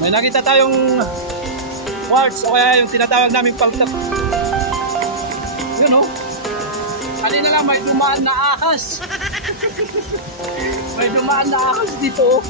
May nakita tayong quartz o kaya yung tinatawag naming paltak. Yun, oh. Kanina lang may dumaan na ahas. May dumaan na ahas dito.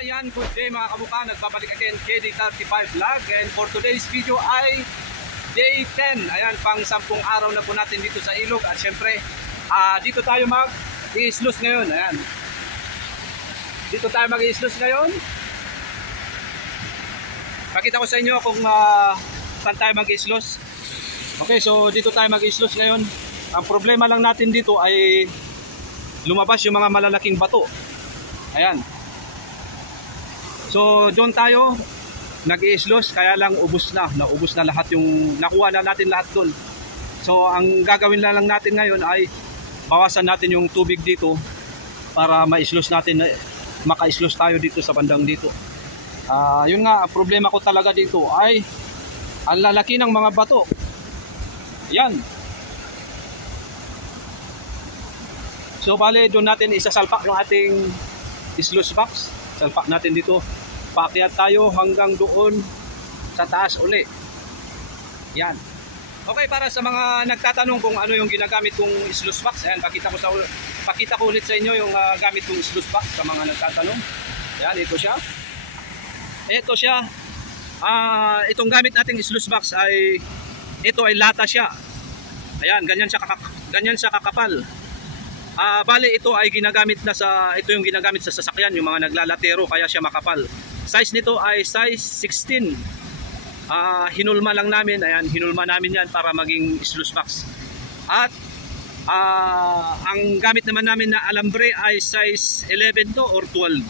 Ayan, good day mga kamukha, nagbabalik again KD35 Vlog, and for today's video ay day 10. Ayan, pang 10 araw na po natin dito sa ilog, at syempre dito tayo mag-i-sluice ngayon. Ayan, dito tayo mag-i-sluice ngayon. Pakita ko sa inyo kung saan tayo mag-i-sluice. Okay, so dito tayo mag-i-sluice ngayon. Ang problema lang natin dito ay lumabas yung mga malalaking bato. Ayan. So doon tayo nag-i-sluice, kaya lang naubos na lahat yung nakuha na natin lahat doon. So ang gagawin lang natin ngayon ay bawasan natin yung tubig dito para ma-sluice natin, maka-sluice tayo dito sa bandang dito. Yun nga, ang problema ko talaga dito ay ang lalaki ng mga bato. Yan. So bale doon natin isasalpak yung ating sluice box. Salpak natin dito. Paakyat tayo hanggang doon sa taas uli. Yan. Okay, para sa mga nagtatanong kung ano yung ginagamit kong sluice box, ayan, pakita ko ulit sa inyo yung gamit kong sluice box sa mga nagtatanong. Ayan, ito siya. Ito siya. Itong gamit nating sluice box ay ito ay lata siya. Ayan, ganyan siya kakapal. Bale ito ay ginagamit na ito yung ginagamit sa sasakyan, yung mga naglalatero, kaya siya makapal. Size nito ay size 16. Hinulma lang namin, ayan, hinulma namin yan para maging sluice box. At ang gamit naman namin na alambre ay size 11 to or 12.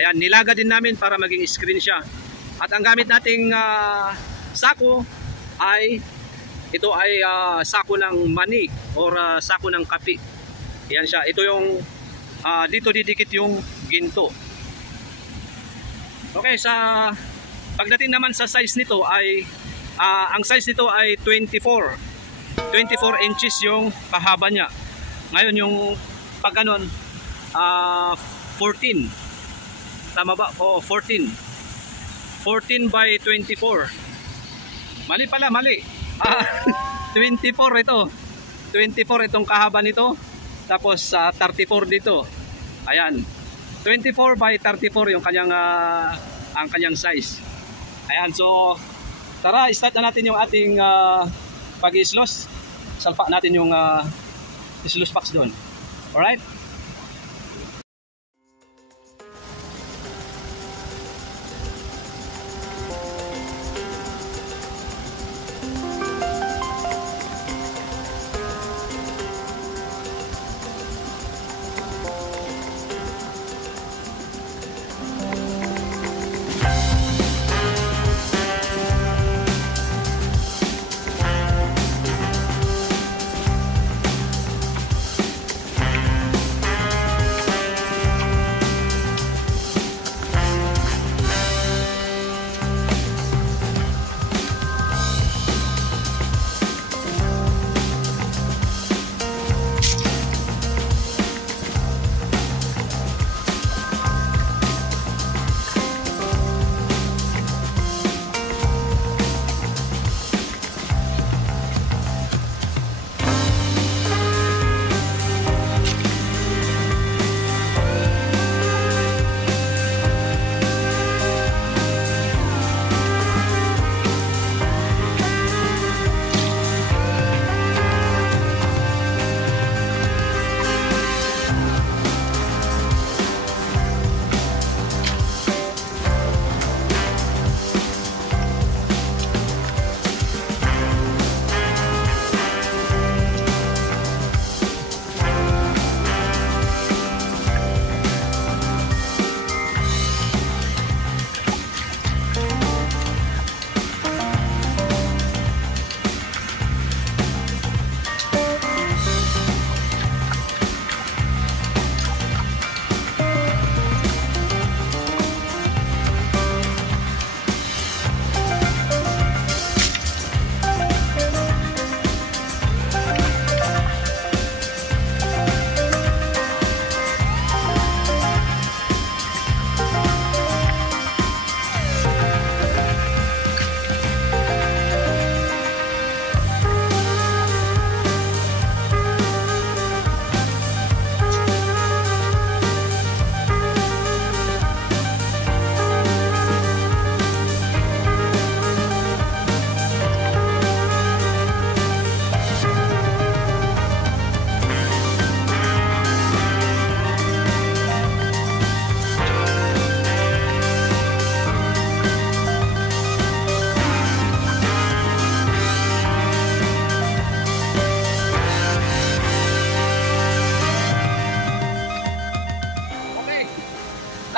Ayan, nilaga din namin para maging screen siya. At ang gamit nating sako ay ito ay sako ng mani or sako ng kapi. Yan siya. Ito yung dito didikit yung ginto. Okay, sa pagdating naman sa size nito ay ang size nito ay 24 inches yung kahaba niya. Ngayon yung pag ganon 14. Tama ba? O 14 by 24. Mali pala, mali. 24 ito. 24 itong kahaba nito. Tapos 34 dito. Ayan. 24 by 34 yung kanyang ang kanyang size. Ayan, so tara, start na natin yung ating pag-i-sluice. Salpak natin yung sluice box doon. Alright?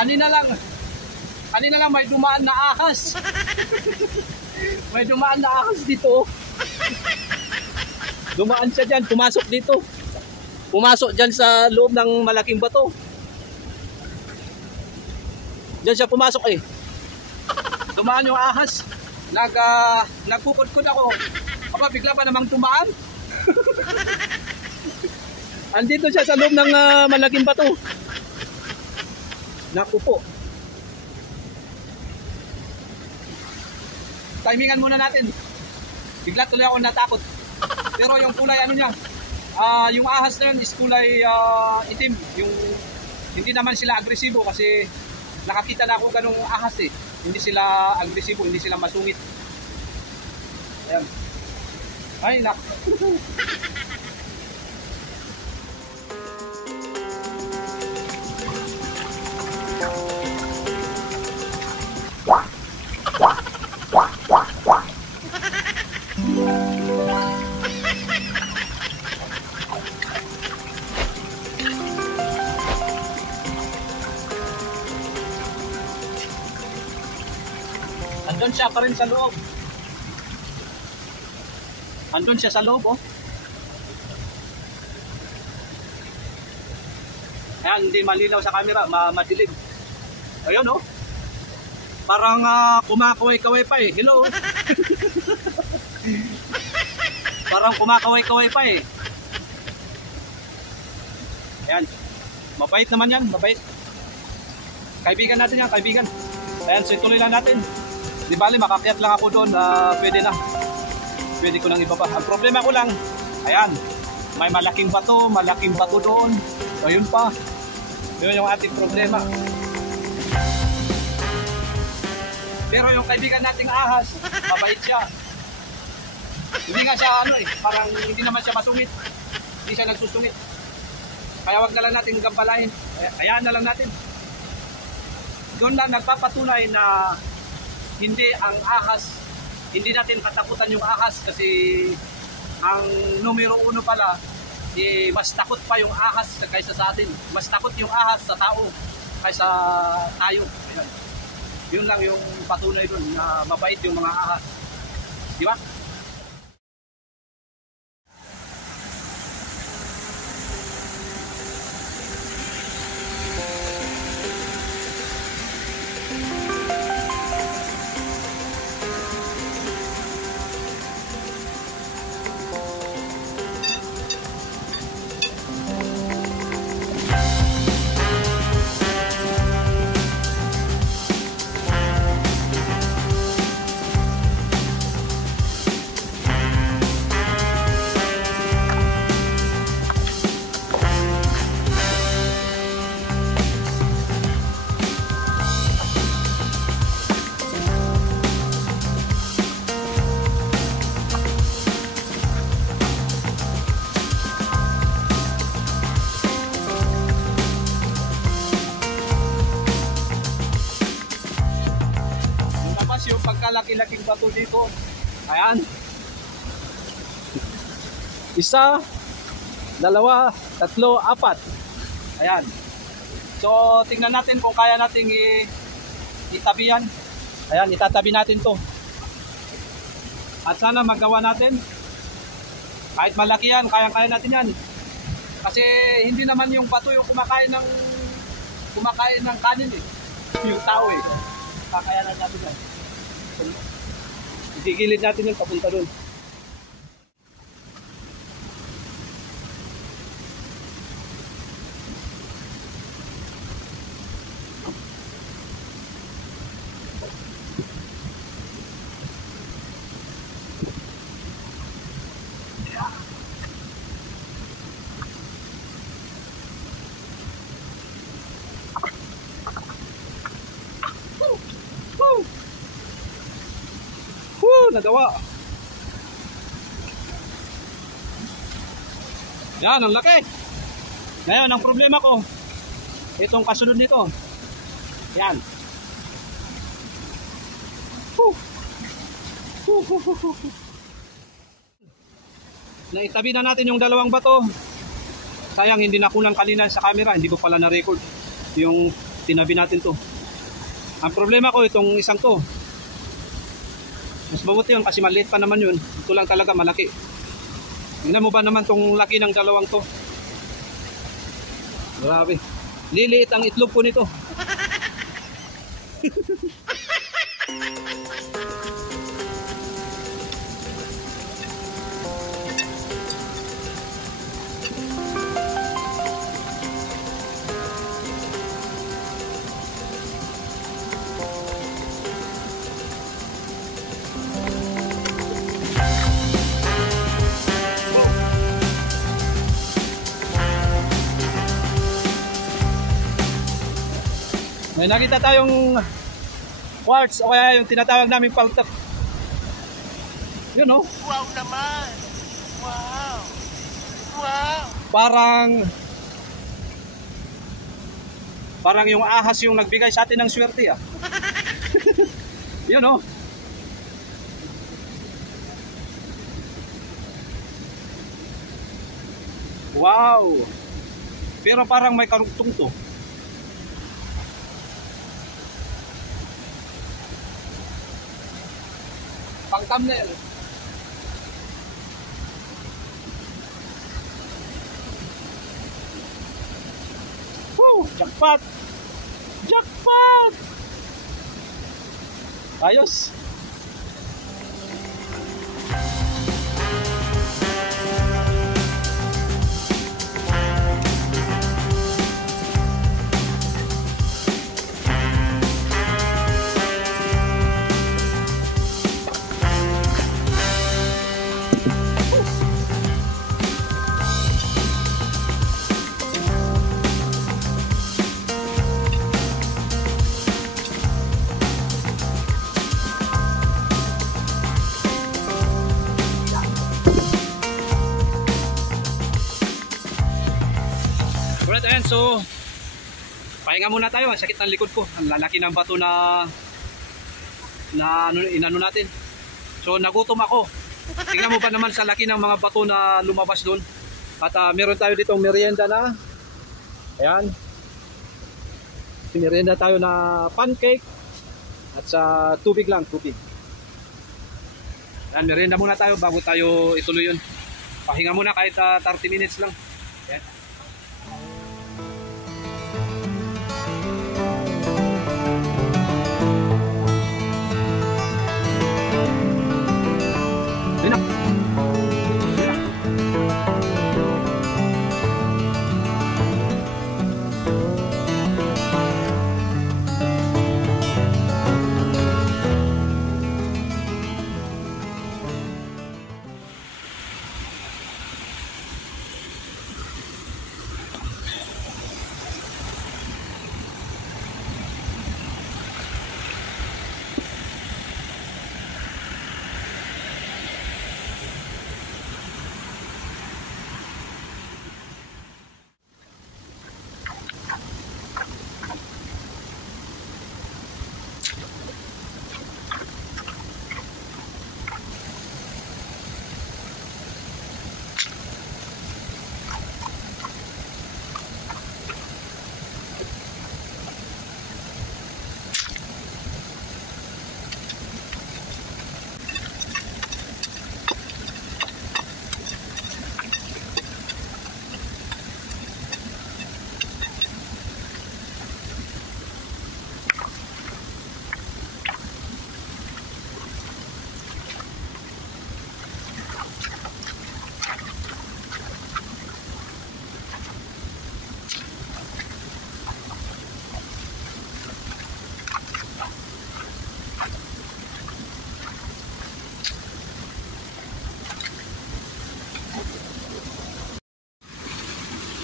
Kanina lang may dumaan na ahas. May dumaan na ahas dito. Dumaan siya dyan, pumasok dito. Pumasok dyan sa loob ng malaking bato. Dyan siya pumasok eh. Dumaan yung ahas. Nagkukudkud ako. Aba, bigla pa namang tumaan. Andito siya sa loob ng malaking bato. Naku po. Timingan muna natin. Bigla tuloy ako natakot. Pero yung kulay ano niya, yung ahas na yun is kulay itim. Yung, hindi naman sila agresibo kasi nakakita na ako ganung ahas eh. Hindi sila agresibo, hindi sila masungit. Ayan. Ay, nak. Andun siya pa rin sa loob. Andun siya sa loob, oh. Ayan, hindi malinaw sa camera, madilim. Ayun, oh. Parang kumakaway-kaway pa eh. Hello. Parang kumakaway-kaway pa eh. Ayan. Mabait naman yan, mabait. Kaibigan natin yan, kaibigan. Ayan, so ituloy lang natin. Di bali, makakyat lang ako doon, pwede na. Pwede ko nang ibaba. Ang problema ko lang, ayan, may malaking bato doon. Ayun pa. Yun yung ating problema. Pero yung kaibigan nating ahas, mabait siya. Hindi nga siya parang hindi naman siya masungit. Hindi siya nagsusungit. Kaya wag na lang natin gambalain. Hayaan na lang natin. Doon lang nagpapatunay na hindi ang ahas, hindi natin katakutan yung ahas kasi ang numero uno pala, mas takot pa yung ahas kaysa sa atin. Mas takot yung ahas sa tao kaysa tayo. Ayan. Yun lang yung patunay doon na mabait yung mga ahas. Di ba? Yung pagkalaki-laking bato dito. Ayan. Isa, dalawa, tatlo, apat. Ayan. So, tingnan natin kung kaya nating itabi yan. Ayan, itatabi natin to. At sana magawa natin. Kahit malaki yan, kaya-kaya natin yan. Kasi hindi naman yung bato yung kumakain ng kanin eh. Yung tao eh. Kakayanan natin yan. Igigilid natin yung papunta doon. Nagawa. Yan, ang laki. Ngayon, ang problema ko, itong kasunod nito. Yan. Naitabi na natin yung dalawang bato. Sayang, hindi nakunan kanina sa camera. Hindi ko pala na-record yung tinabi natin to. Ang problema ko itong isang to. Mas mabuti yun kasi maliit pa naman yun. Ito lang talaga malaki. Tingnan mo ba naman tong laki ng dalawang to? Grabe. Liliit ang itlog ko nito. May nakita tayong quartz o kaya yung tinatawag namin paltak. Yun oh. Wow naman! Wow! Wow! Parang yung ahas yung nagbigay sa atin ng swerte ah. Yun oh. Wow! Pero parang may karugtong to. Pang thumbnail. Woo! Jackpot! Jackpot! Ayos! Alright, ayan, so pahinga muna tayo. Ang sakit ng likod ko. Ang lalaki ng bato na inano natin. So nagutom ako. Tingnan mo ba naman sa laki ng mga bato na lumabas doon. At meron tayo ditong merienda na. Ayan. Merienda tayo na pancake. At sa tubig lang, tubig. Ayan, merienda muna tayo bago tayo ituloy yun. Pahinga muna kahit 30 minutes lang. Ayan.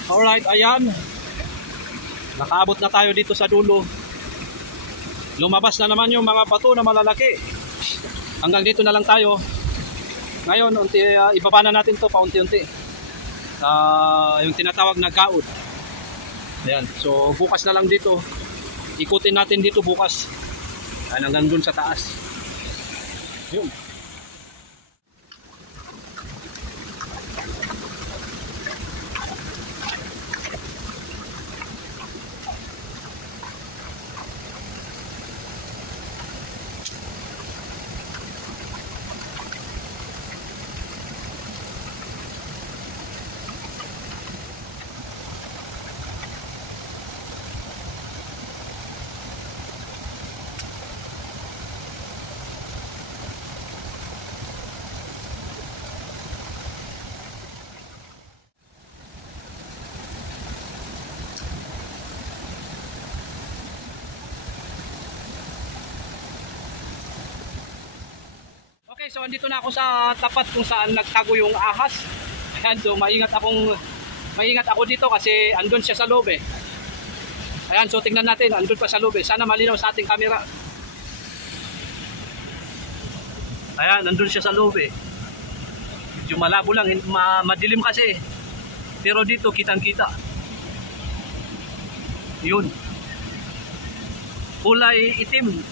Alright, ayan. Nakaabot na tayo dito sa dulo. Lumabas na naman yung mga bato na malalaki. Hanggang dito na lang tayo. Ngayon, ibaba na natin to paunti-unti. Yung tinatawag na gaud. Ayan, so bukas na lang dito. Ikutin natin dito bukas. Hanggang dun sa taas. Yun. Okay, so andito na ako sa tapat kung saan nagtago yung ahas. Ayan, so maingat ako dito kasi andun siya sa loob eh. Ayan, so tingnan natin, andun pa sa loob eh. Sana malinaw sa ating camera. Ayan, andun siya sa loob eh. Medyo malabo lang, madilim kasi eh. Pero dito kitang-kita. Yun. Kulay itim.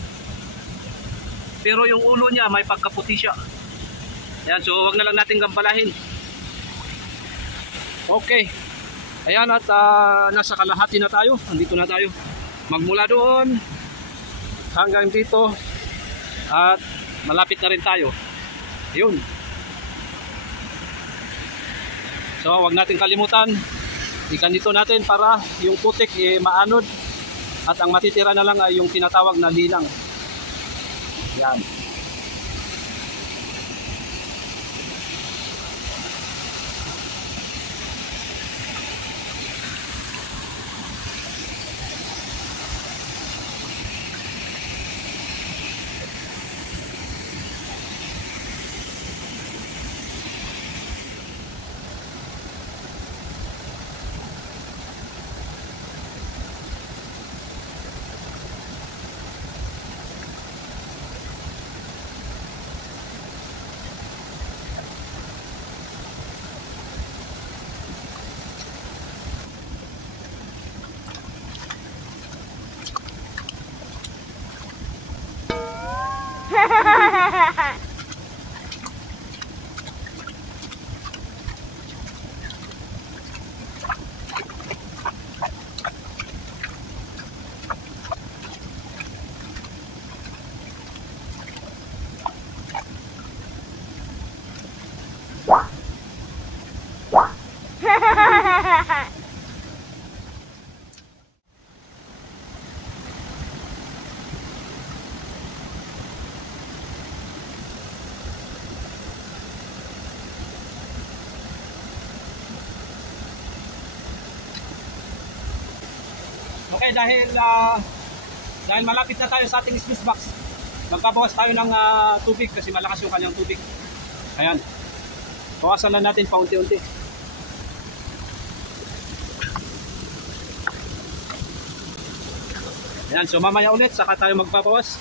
Pero yung ulo niya may pagkaputi siya. Ayan, so wag na lang natin gampalahin. Okay. Ayan, at nasa kalahati na tayo. Andito na tayo. Magmula doon hanggang dito. At malapit na rin tayo. Yun. So wag natin kalimutan. Ikan dito natin para yung putik maanod. At ang matitira na lang ay yung tinatawag na lilang. Yan. Okay, dahil malapit na tayo sa ating sluice box, magbabawas tayo ng tubig kasi malakas yung kanyang tubig. Ayan. Bawasan lang natin paunti-unti. Ayan, so mamaya ulit saka tayo magbabawas.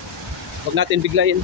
Huwag natin biglayin.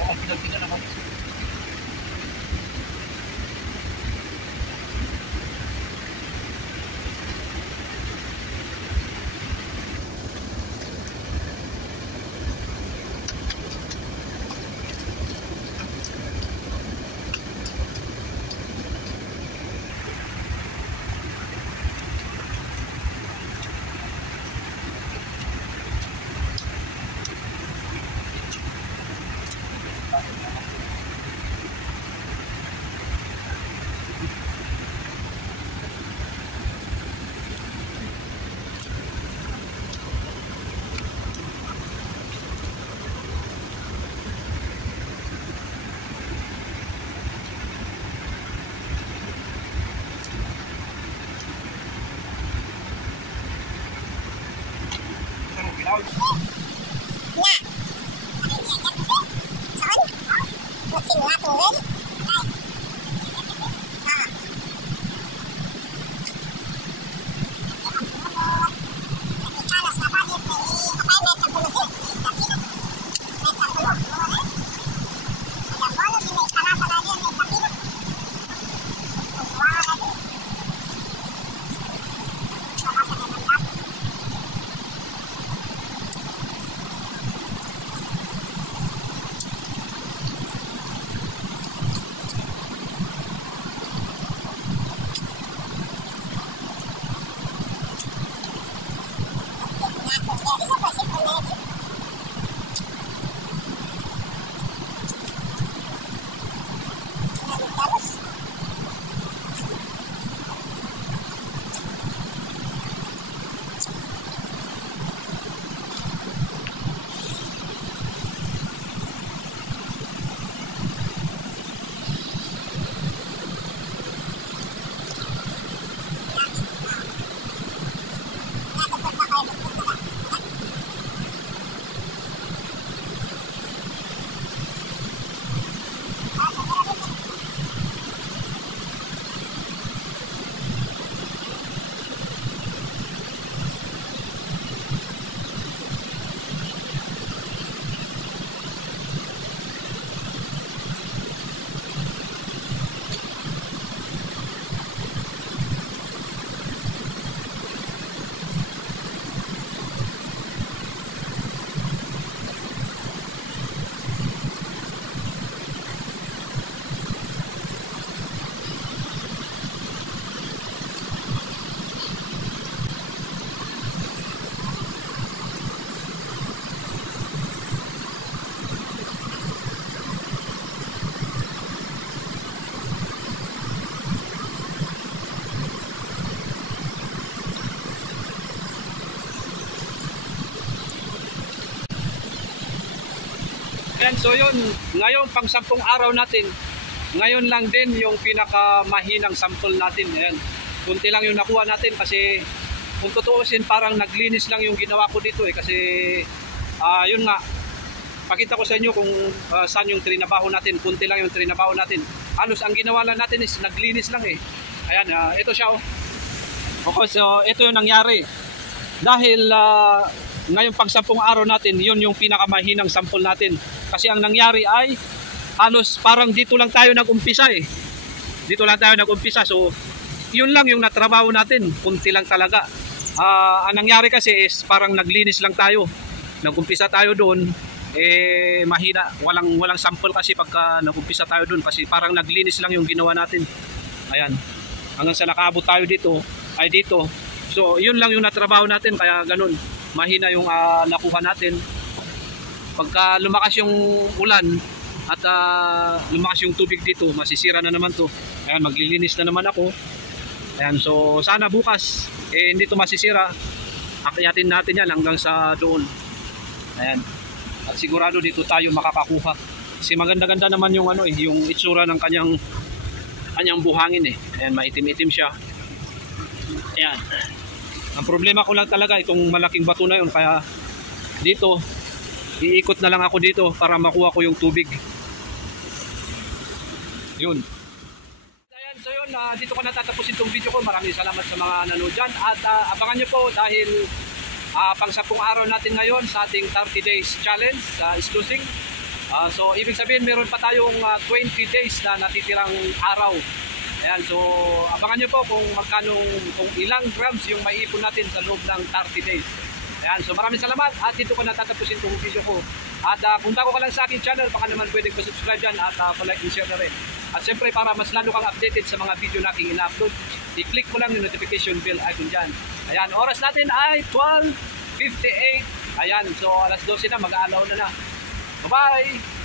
Oo, pinagtigan naman. Yan, so yun, ngayon pang 10 araw natin, ngayon lang din yung pinakamahinang sample natin. Ayan, kunti lang yung nakuha natin kasi kung tutuusin parang naglinis lang yung ginawa ko dito kasi yun nga, pakita ko sa inyo kung saan yung trinabaho natin, kunti lang yung trinabaho natin. Halos ang ginawa lang natin is naglinis lang eh. Ayan, ito siya oh. Okay, so ito yung nangyari. Dahil ngayong pang 10 araw natin, yun yung pinakamahinang sample natin. Kasi ang nangyari ay halos parang dito lang tayo nag-umpisa eh. Dito lang tayo nag-umpisa. So, yun lang yung natrabaho natin. Kunti lang talaga. Ang nangyari kasi is parang naglinis lang tayo. Nag-umpisa tayo doon. Eh, mahina. Walang sample kasi pagka nag-umpisa tayo doon. Kasi parang naglinis lang yung ginawa natin. Ayan. Hanggang sa nakaabot tayo dito. Ay dito. So, yun lang yung natrabaho natin. Kaya ganun. Mahina yung nakuha natin. Pagka lumakas yung ulan at lumakas yung tubig dito, masisira na naman to. Ayan, maglilinis na naman ako. Ayan, so sana bukas hindi to masisira. Akyatin natin yan hanggang sa doon. Ayan. At sigurado dito tayo makakakuha. Kasi maganda-ganda naman yung yung itsura ng kanyang buhangin eh. Ayan, maitim-itim siya. Ayan. Ang problema ko lang talaga itong malaking bato na yun, kaya dito iikot na lang ako dito para makuha ko yung tubig. Yun. Ayan, so yun, dito ko natatapusin itong video ko. Maraming salamat sa mga nanood dyan. At abangan nyo po dahil pang 10 araw natin ngayon sa ating 30 days challenge sa islusing. So ibig sabihin meron pa tayong 20 days na natitirang araw. Ayan, so abangan nyo po kung kung ilang grams yung maiipon natin sa loob ng 30 days. Ayan, so maraming salamat at dito ko natatapusin itong video ko. At kung bago ka lang sa aking channel, baka naman pwedeng pa-subscribe dyan at pa-like and share na rin. At siyempre para mas lalo kang updated sa mga video na aking ina-upload, i-click mo lang yung notification bell icon dyan. Ayan, oras natin ay 12:58. Ayan, so alas 12 na, mag-aalaw na na. Bye-bye!